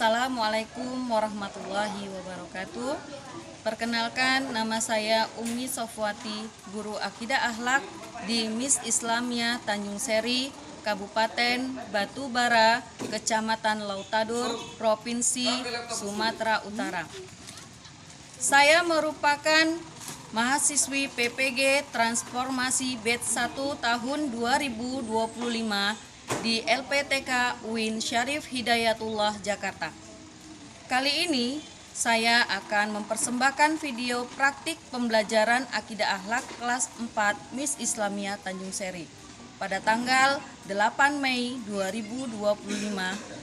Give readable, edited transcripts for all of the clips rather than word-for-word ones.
Assalamualaikum warahmatullahi wabarakatuh. Perkenalkan, nama saya Umi Sofwati, guru Akidah Akhlak di Mis Islamia Tanjung Seri, Kabupaten Batubara, Kecamatan Lautadur, Provinsi Sumatera Utara. Saya merupakan mahasiswi PPG Transformasi Batch 1 tahun 2025 di LPTK UIN Syarif Hidayatullah Jakarta. Kali ini saya akan mempersembahkan video praktik pembelajaran Akidah Akhlak kelas 4 Mis Islamia Tanjung Seri pada tanggal 8 Mei 2025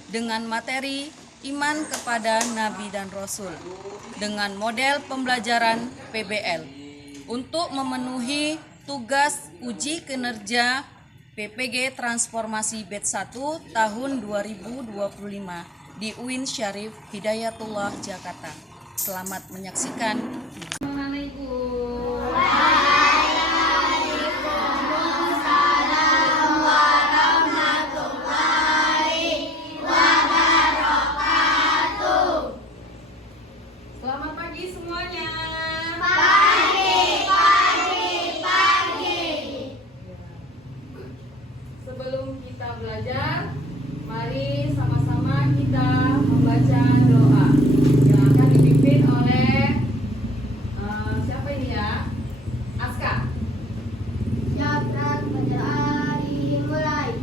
dengan materi Iman kepada Nabi dan Rasul dengan model pembelajaran PBL untuk memenuhi tugas uji kinerja PPG Transformasi Batch 1 tahun 2025 di UIN Syarif Hidayatullah Jakarta. Selamat menyaksikan. Selamat pagi semuanya. Sebelum kita belajar, mari sama-sama kita membaca doa yang akan dipimpin oleh siapa ini ya? Aska. Siapkan bacaan dimulai.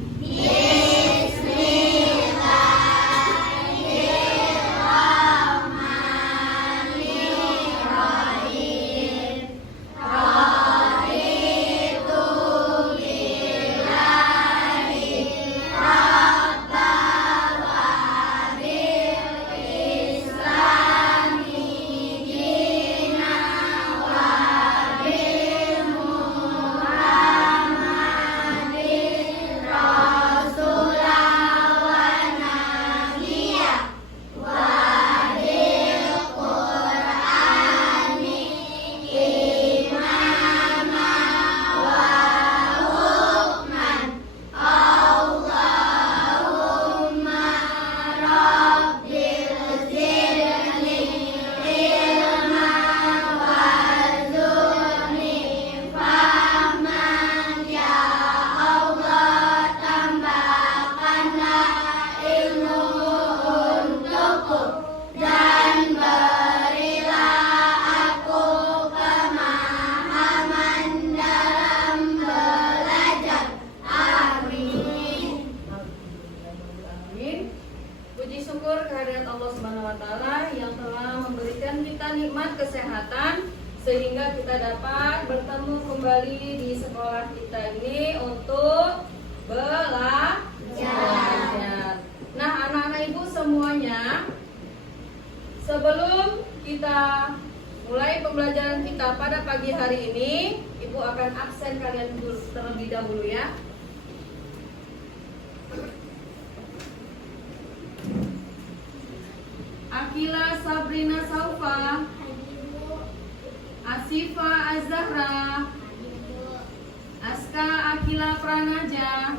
Puji syukur kehadirat Allah Subhanahu wa taala yang telah memberikan kita nikmat kesehatan sehingga kita dapat bertemu kembali di sekolah kita ini untuk belajar. Nah, anak-anak Ibu semuanya, sebelum kita mulai pembelajaran kita pada pagi hari ini, Ibu akan absen kalian dulu terlebih dahulu ya. Akila Sabrina Saufa, Asifa Azahra, Aska Akila Pranaja,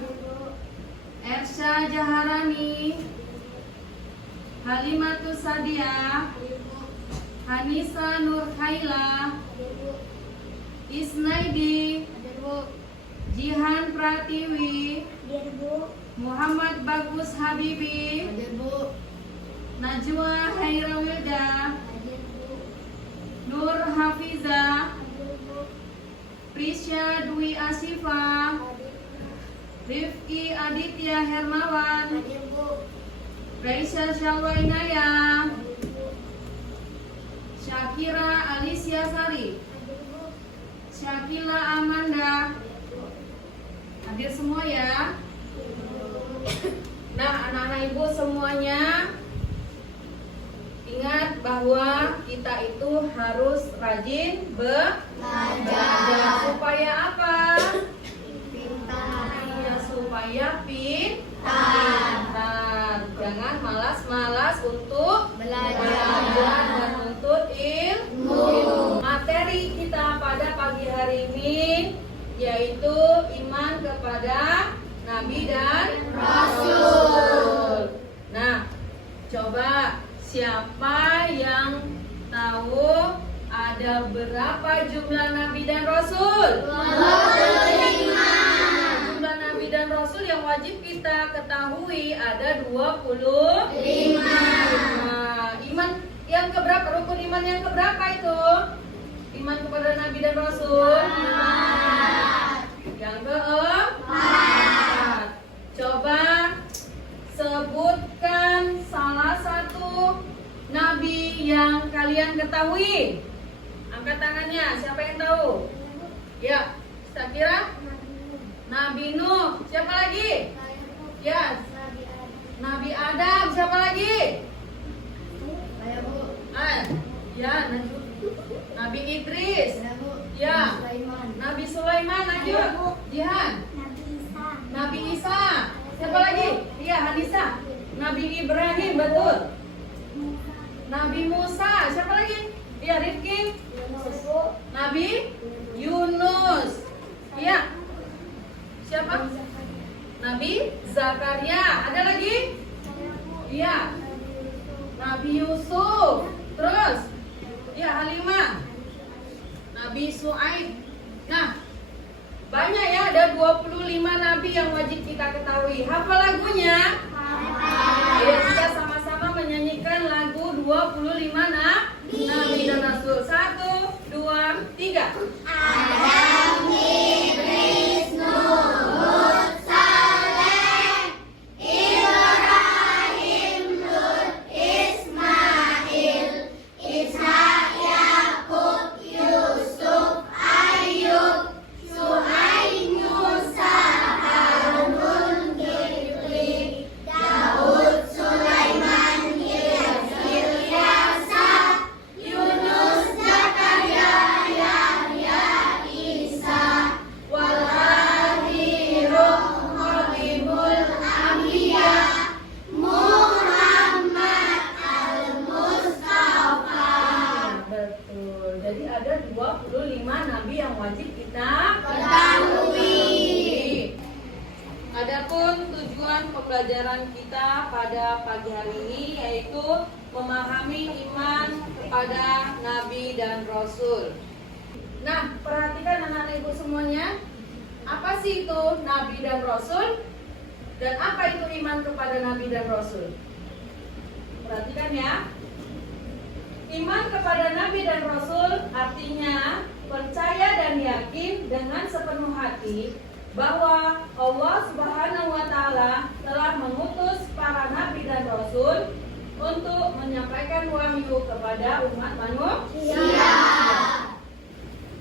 Ersha Jaharani, Halimatus Sadia, Hanisa Nur Khaila, Isnaidi, Jihan Pratiwi, Muhammad Bagus Habibi, Najwa Hairawilda, Nur Hafiza, Prisya Dwi Asifa, Rifki Aditya Hermawan, Raisa Syalwainaya, Syakira Alicia Sari, Syakila Amanda. Hadir semua ya. Nah, anak-anak Ibu semuanya, ingat bahwa kita itu harus rajin belajar. Supaya apa? Ya, supaya pintar. Jangan malas-malas untuk belajar dan menuntut ilmu. Materi kita pada pagi hari ini yaitu iman kepada Nabi dan Rasul. Nah, Coba siapa yang tahu ada berapa jumlah nabi dan rasul? 25. Jumlah nabi dan rasul yang wajib kita ketahui ada 25. Iman yang keberapa? Rukun iman yang keberapa itu? Iman kepada nabi dan rasul? Yang keempat. Coba sebutkan salah satu nabi yang kalian ketahui. Angkat tangannya, siapa yang tahu? Ya, Sakira? Nabi Nuh. Siapa lagi? Ya, Nabi Adam. Siapa lagi? Ya, Nabi Idris. Ya, Nabi Sulaiman. Ayo, Jihan. Nabi Isa. Siapa lagi? Iya, Hanisa. Nabi Ibrahim, betul. Nabi Musa. Siapa lagi? Iya, Rifki. Nabi Yunus. Iya. Siapa? Nabi Zakaria. Ada lagi? Iya. Nabi Yusuf. Terus? Iya, Halimah. Nabi Su'aib. Nah, banyak ya, ada 25 nabi yang wajib kita ketahui. Hafal lagunya? Ayo kita sama-sama menyanyikan lagu 25 nabi dan rasul. 1, 2, 3. Adam, Idris, Nuh, Saleh, Ibrahim, Lut, Ismail, Ishak, Yakub, Yusuf, Ayub, Syuaib, Musa, Harun, Zulkifli, Daud, Sulaiman, Ilyasa, Yunus, Zakaria, Yahya, Isa, wal akhiruh khatibul anbiya, Muhammad al-Mustafa. Betul. Jadi ada 25 nabi yang wajib kita Ketahui. Adapun tujuan pembelajaran kita pada pagi hari ini yaitu memahami iman kepada nabi dan rasul. Nah, perhatikan anak-anak ibu semuanya. Apa sih itu nabi dan rasul? Dan apa itu iman kepada nabi dan rasul? Perhatikan ya. Iman kepada nabi dan rasul artinya percaya dan yakin dengan sepenuh hati bahwa Allah Subhanahu wa taala telah mengutus para nabi dan rasul untuk menyampaikan wahyu kepada umat manusia.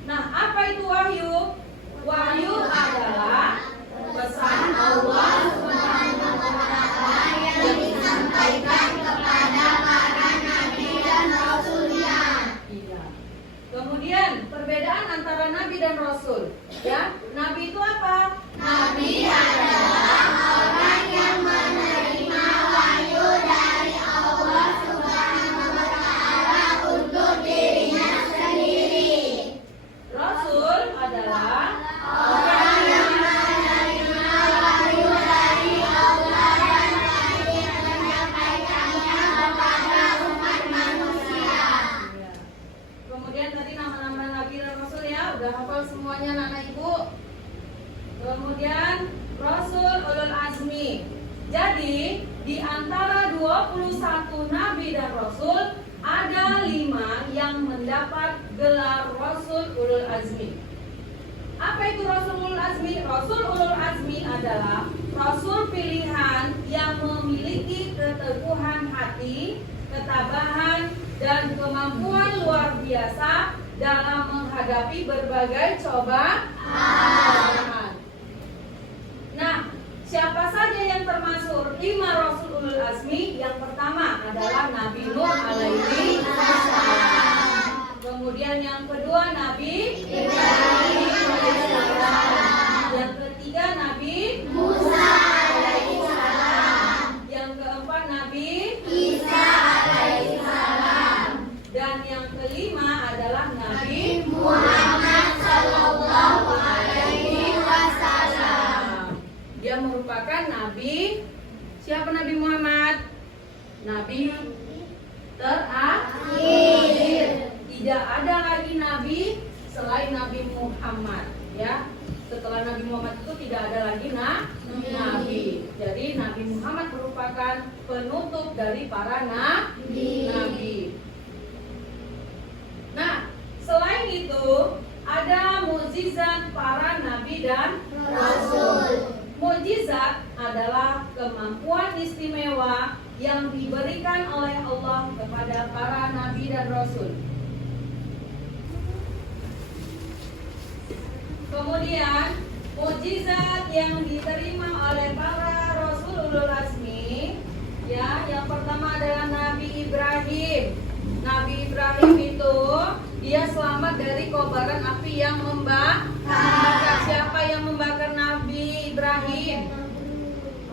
Nah, apa itu wahyu? Wahyu adalah pesan Allah Subhanahu wa taala yang disampaikan kepada para nabi dan rasulnya. Iya. Kemudian perbedaan antara nabi dan rasul, ya. Nabi itu apa? Nabi adalah orang yang menerima wahyu dari Allah Subhanahu wa taala untuk dirinya sendiri. Rasul adalah Orang yang menerima wahyu dari Allah dan ingin menyampaikannya kepada umat manusia. Ya. Kemudian tadi nama-nama nabi dan rasul ya, udah hafal semuanya anak ibu. Kemudian rasul ulul azmi. Jadi di antara 21 nabi dan rasul ada 5 yang mendapat gelar rasul ulul azmi. Apa itu rasul ulul azmi? Rasul ulul azmi adalah rasul pilihan yang memiliki keteguhan hati, ketabahan, dan kemampuan luar biasa dalam menghadapi berbagai cobaan. Nah, siapa saja yang termasuk 5 rasul ulul azmi? Yang pertama adalah Nabi Nuh alaihi salam. Kemudian yang kedua Nabi Ibrahim alaihissalam. Yang ketiga Nabi Musa alaihissalam, Yang keempat Nabi Isa alaihissalam, dan yang kelima adalah Nabi Muhammad sallallahu alaihi wasallam. Dia merupakan Nabi. Siapa Nabi Muhammad? nabi terakhir. Tidak ada lagi nabi selain Nabi Muhammad, ya. Setelah Nabi Muhammad itu tidak ada lagi nabi. Jadi Nabi Muhammad merupakan penutup dari para nabi. Nah, selain itu ada mukjizat para nabi dan rasul. Mukjizat adalah kemampuan istimewa yang diberikan oleh Allah kepada para nabi dan rasul. Kemudian mukjizat yang diterima oleh para Rasulul Azmi, ya, yang pertama adalah Nabi Ibrahim. Nabi Ibrahim itu dia selamat dari kobaran api yang membakar. Siapa yang membakar Nabi Ibrahim?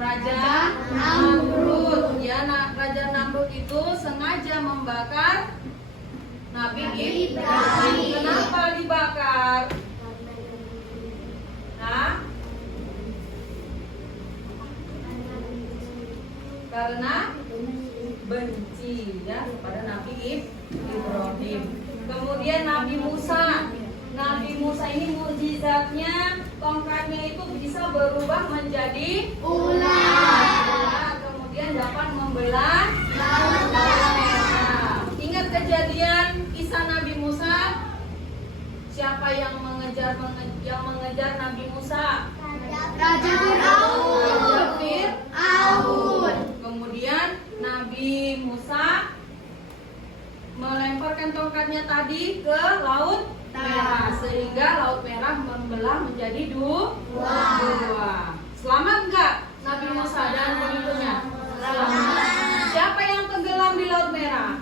Raja Namrud. Ya, Raja Namrud itu sengaja membakar Nabi Ibrahim. Kenapa dibakar? Karena benci, ya, kepada Nabi Ibrahim. Kemudian Nabi Musa. Nabi Musa ini mukjizatnya tongkatnya itu bisa berubah menjadi ular. Kemudian dapat membelah Laut Merah. Ingat kejadian kisah Nabi Musa? Siapa yang mengejar Nabi Musa? Raja Fir'aun. Kemudian Nabi Musa melemparkan tongkatnya tadi ke Laut Merah, sehingga Laut Merah membelah menjadi dua. Selamat enggak Nabi Musa dan pengikutnya? Selamat. Siapa yang tenggelam di Laut Merah?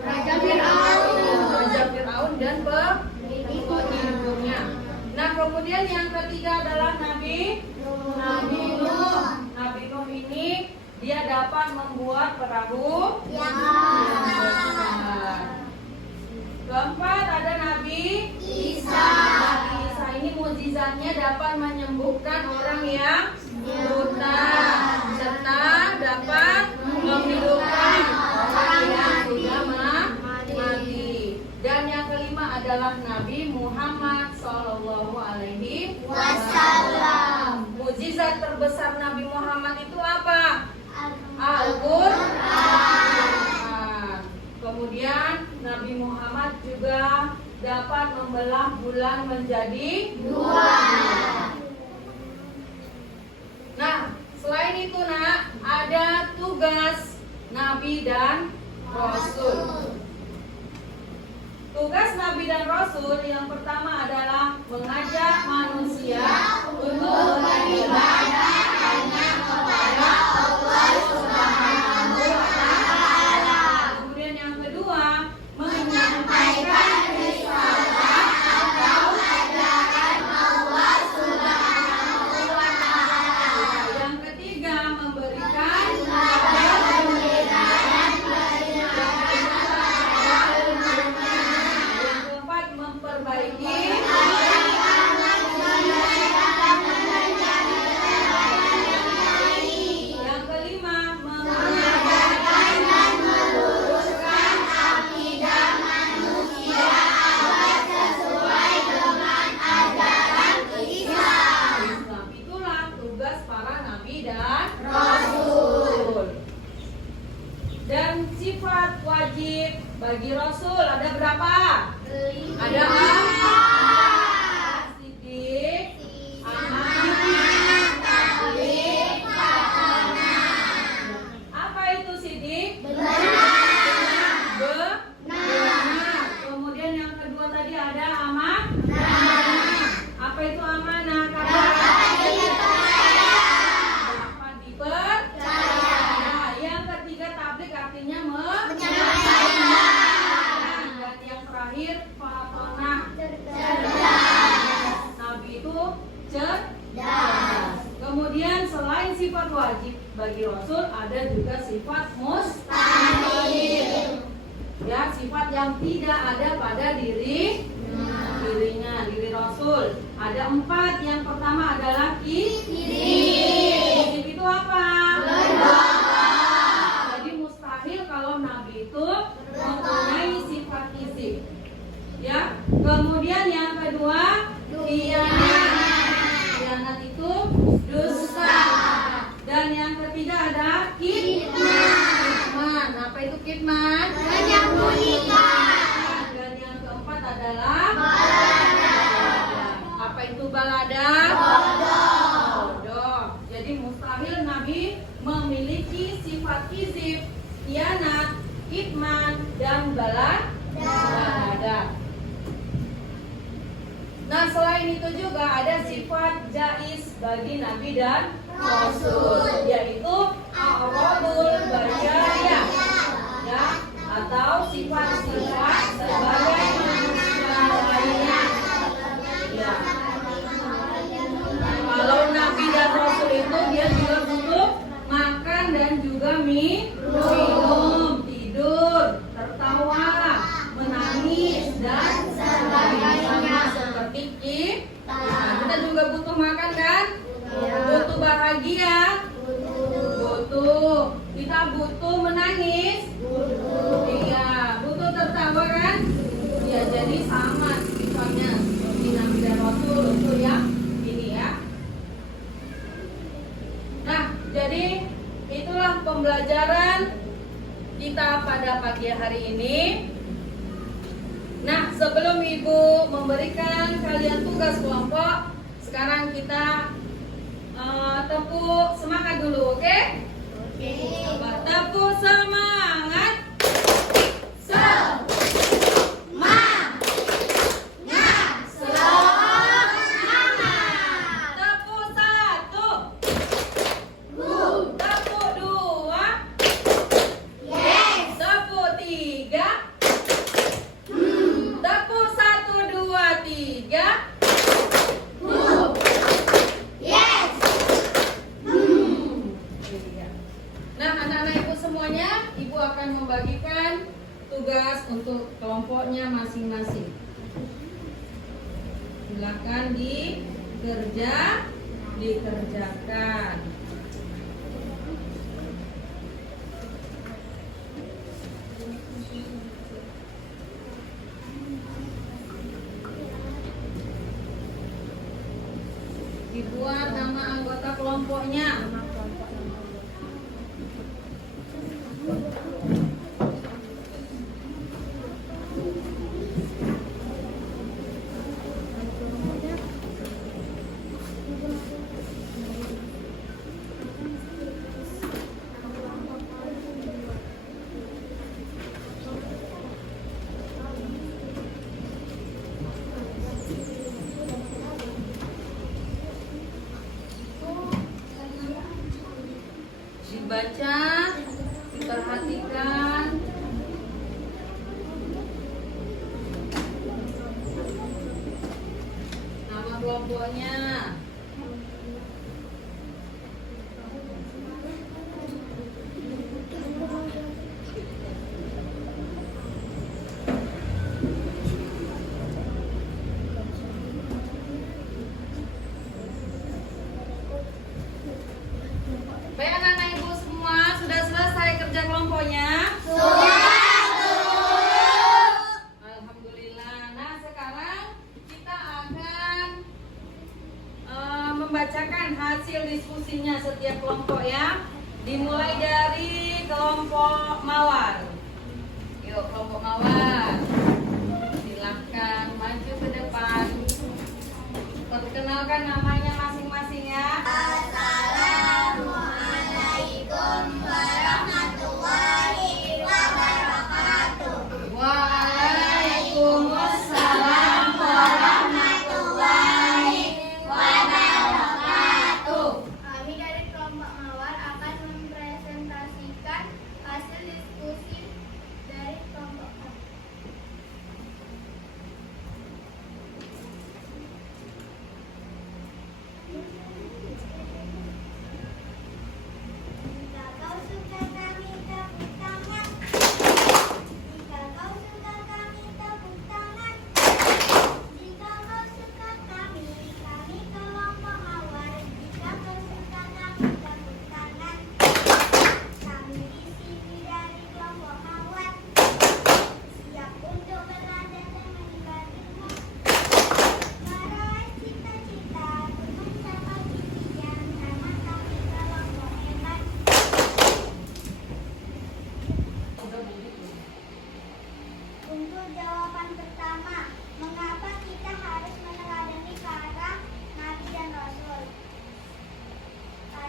Raja Fir'aun Dan pengikutnya. Nah, kemudian yang ketiga adalah Nabi Nuh. Nabi Nuh ini dia dapat membuat perahu yang besar. Keempat ada Nabi Isa. Nabi Isa ini mukjizatnya dapat menyembuhkan orang yang buta serta dapat menghidupkan orang yang sudah mati. Dan yang kelima adalah Nabi Muhammad SAW. Mukjizat terbesar Nabi Muhammad itu apa? Al-Quran. Kemudian Nabi Muhammad juga dapat membelah bulan menjadi dua. Nah, selain itu ada tugas Nabi dan Rasul. Tugas Nabi dan Rasul yang pertama adalah mengajak manusia untuk beribadah hanya kepada Allah Subhanahu wa Ta'ala. Kemudian yang kedua, menyampaikan risalah atau ajaran Allah Subhanahu wa Ta'ala. Yang ketiga, memberikan bagi Rasul ada berapa? Ada empat. Sidik, amanah, tabligh, apa itu sidik? Benar. Kemudian yang kedua tadi ada amanah. Apa itu amanah? Dapat dipercaya. Yang ketiga tabligh artinya fatonah, cerdas. Nabi itu cerdas. Kemudian selain sifat wajib bagi Rasul ada juga sifat mustahil. Ya, sifat yang tidak ada pada dirinya, diri Rasul. Ada empat. Yang pertama adalah kisip. Itu apa? Jadi mustahil Kitman? Banyak bunyikan. Dan yang keempat adalah Balada. Apa itu balada? Bodoh. Jadi mustahil Nabi memiliki sifat kizib, khianat, kitman, dan balada. Nah, selain itu juga ada sifat jais bagi Nabi dan Rasul, yaitu a'radul basyariyah, ya, atau sifat-sifat sebagai manusia lainnya. Ya. Kalau Nabi dan Rasul itu dia juga butuh makan dan juga minum, tidur, tertawa, menangis dan sebagainya seperti kita. Nah, kita juga butuh makan kan? Butuh bahagia, butuh. Kita butuh menangis, iya. Butuh tertawa kan? Ya, jadi sama sifatnya seperti Nabi dan Rasul untuk yang ini ya. Nah, jadi itulah pembelajaran kita pada pagi hari ini. Nah, sebelum Ibu memberikan kalian tugas kelompok, sekarang kita tepuk semangat dulu, oke? Coba tepuk semangat. Tepuk satu. Tepuk dua. Tepuk tiga. Tepuk 1, 2, 3. Nah, anak-anak Ibu semuanya, Ibu akan membagikan tugas untuk kelompoknya masing-masing. Silakan dikerjakan. Dibuat nama anggota kelompoknya. Dibaca, diperhatikan. Nama kelompoknya. Baik anak-anak Ibu semua, sudah selesai kerja kelompoknya? Alhamdulillah. Nah, sekarang kita akan membacakan hasil diskusinya setiap kelompok ya. Dimulai dari kelompok Mawar. Yuk, kelompok Mawar. Silahkan maju ke depan. Perkenalkan namanya masing-masing ya. Assalamualaikum warahmatullahi wabarakatuh. Waalaikumsalam warahmatullahi wabarakatuh. Kami dari kelompok Mawar akan mempresentasikan hasil diskusi dari kelompok kami.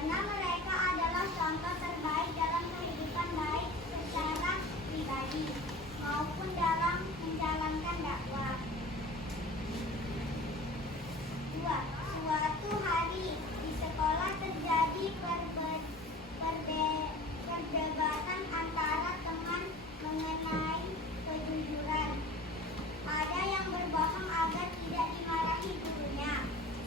karena mereka adalah contoh terbaik dalam kehidupan baik secara pribadi maupun dalam menjalankan dakwah. 2. Suatu hari di sekolah terjadi perdebatan antara teman mengenai kejujuran. Ada yang berbohong agar tidak dimarahi gurunya.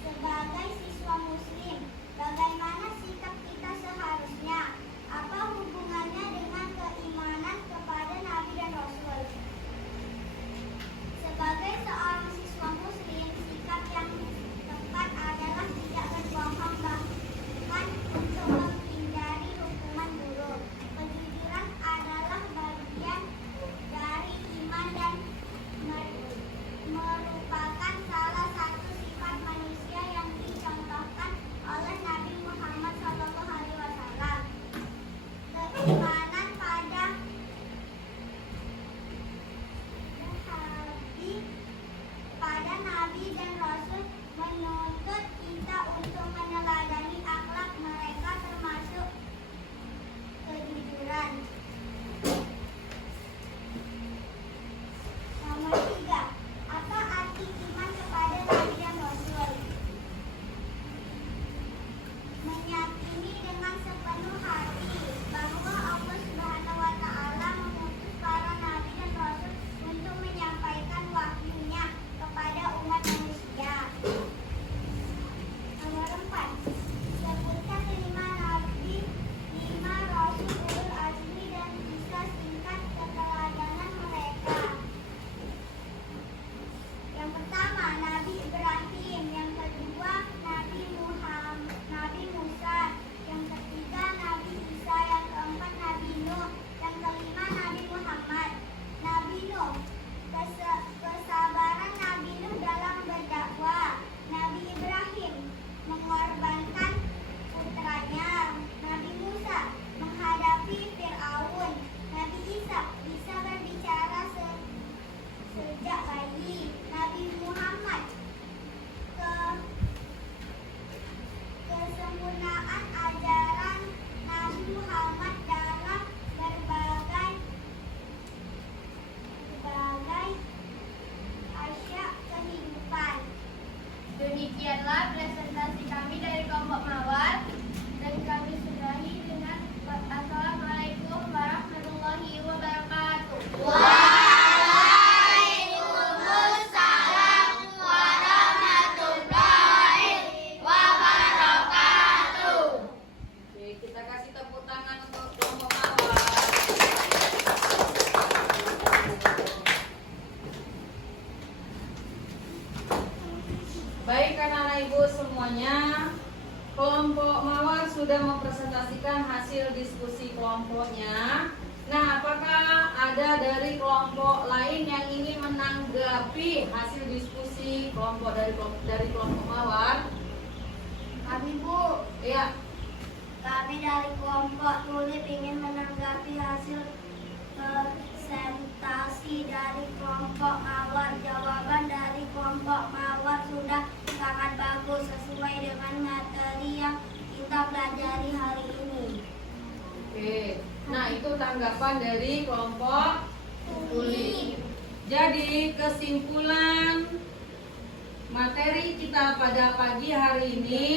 Sebagai siswa muslim, bagaimana sikap kita seharusnya? Apa hubungannya dengan keimanan kepada Nabi dan Rasul? Sebagai seorang siswa muslim, sikap yang tepat adalah tidak berbohong, bahkan untuk menghindari hukuman buruk. Kejujuran adalah bagian dari iman dan merupakan salah satu sifat manusia yang dicontohkan oleh Nabi Muhammad SAW. Keimanan pada Nabi dan Rasul menuntut kita untuk meneladani akhlak mereka, termasuk kejujuran. Nomor 3. Apa arti iman kepada Nabi dan Rasul? Meyakini dengan sepenuh hati bahwa Allah Subhanahu wa Ta'ala mengutus para nabi dan rasul untuk menyampaikan wahyu-Nya kepada umat manusia. Nomor 4. Sebutkan 5 nabi, 5 rasul ulul azmi dan bisa singkat keteladanan mereka. Yang pertama, Nabi Ibrahim. Yang kedua, Nabi Musa. Yang ketiga, Nabi Isa. Yang keempat, Nabi Nuh. Yang kelima, Nabi Muhammad. Nabi Nuh, kesabaran Nabi Nuh dalam berdakwah. Nabi Ibrahim mengorbankan putranya. Nabi Musa menghadapi Fir'aun. Nabi Isa bisa berbicara sejak bayi. Nabi Muhammad kesempurnaan ajaran Nabi Muhammad dalam berbagai aspek kehidupan. Demikianlah presentasi kami dari kelompok Mawar, dan kami sudahi dengan Assalamualaikum warahmatullahi wabarakatuh. Waalaikumsalam warahmatullahi wabarakatuh. Oke, kita kasih tepuk tangan untuk kelompok Mawar. Baik anak-anak ibu semuanya, kelompok Mawar sudah mempresentasikan hasil diskusi kelompoknya. Nah, apakah ada dari kelompok lain yang ingin menanggapi hasil diskusi kelompok dari kelompok Mawar? Kami, Bu. Ya, Kami dari kelompok Tulip ingin menanggapi hasil presentasi dari kelompok Mawar. Jawaban dari kelompok Mawar sudah sangat bagus sesuai dengan materi yang kita pelajari hari ini. oke. Nah, itu tanggapan dari kelompok Tulip. Jadi, kesimpulan materi kita pada pagi hari ini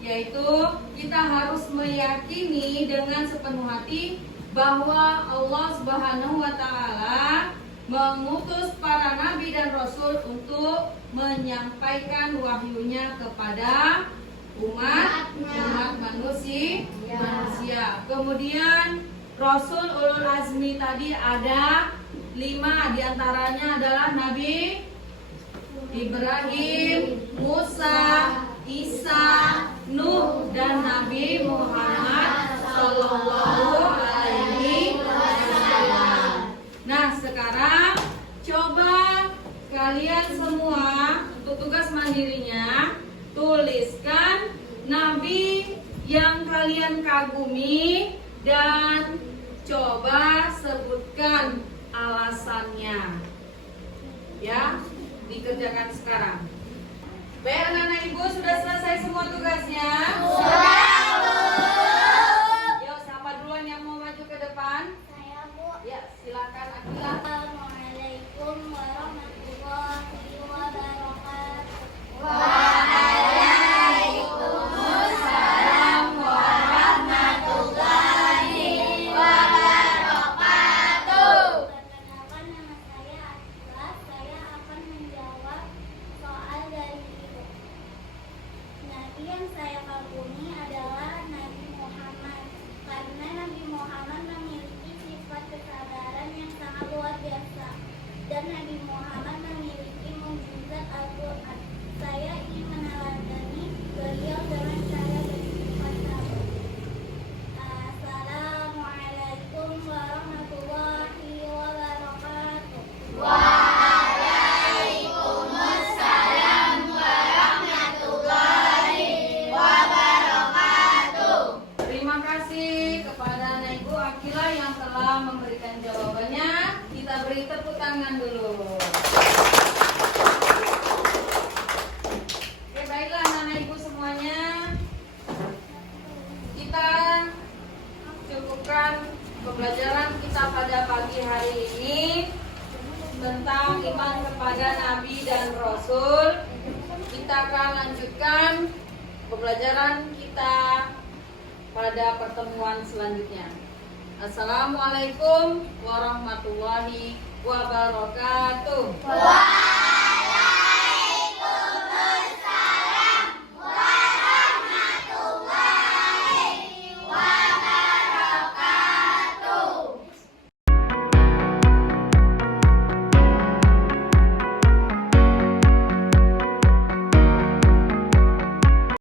yaitu kita harus meyakini dengan sepenuh hati bahwa Allah Subhanahu wa Ta'ala mengutus para nabi dan rasul untuk menyampaikan wahyu-Nya kepada umat manusia. Kemudian Rasul ulul azmi tadi ada 5, diantaranya adalah Nabi Ibrahim, Musa, Isa, Nuh, dan Nabi Muhammad Sallallahu Alaihi Wasallam. Nah, sekarang coba kalian semua untuk tugas mandirinya tuliskan nabi yang kalian kagumi dan coba sebutkan alasannya. Ya, dikerjakan sekarang. Baik anak-anak ibu, sudah selesai semua tugasnya? Sudah, Bu. diakuni adalah Nabi Muhammad, karena Nabi Muhammad memiliki sifat kesabaran yang sangat luar biasa, dan Nabi Muhammad memiliki mukjizat Al-Quran. Saya ingin meneladani beliau dengan cara bersifat sabar. Assalamualaikum warahmatullahi wabarakatuh. Terima kasih kepada Ibu Akila yang telah memberikan jawabannya. Kita beri tepuk tangan dulu. Oke, baiklah anak Ibu semuanya. Kita cukupkan pembelajaran kita pada pagi hari ini tentang iman kepada Nabi dan Rasul. Kita akan lanjutkan pembelajaran kita pada pertemuan selanjutnya. Assalamualaikum warahmatullahi wabarakatuh.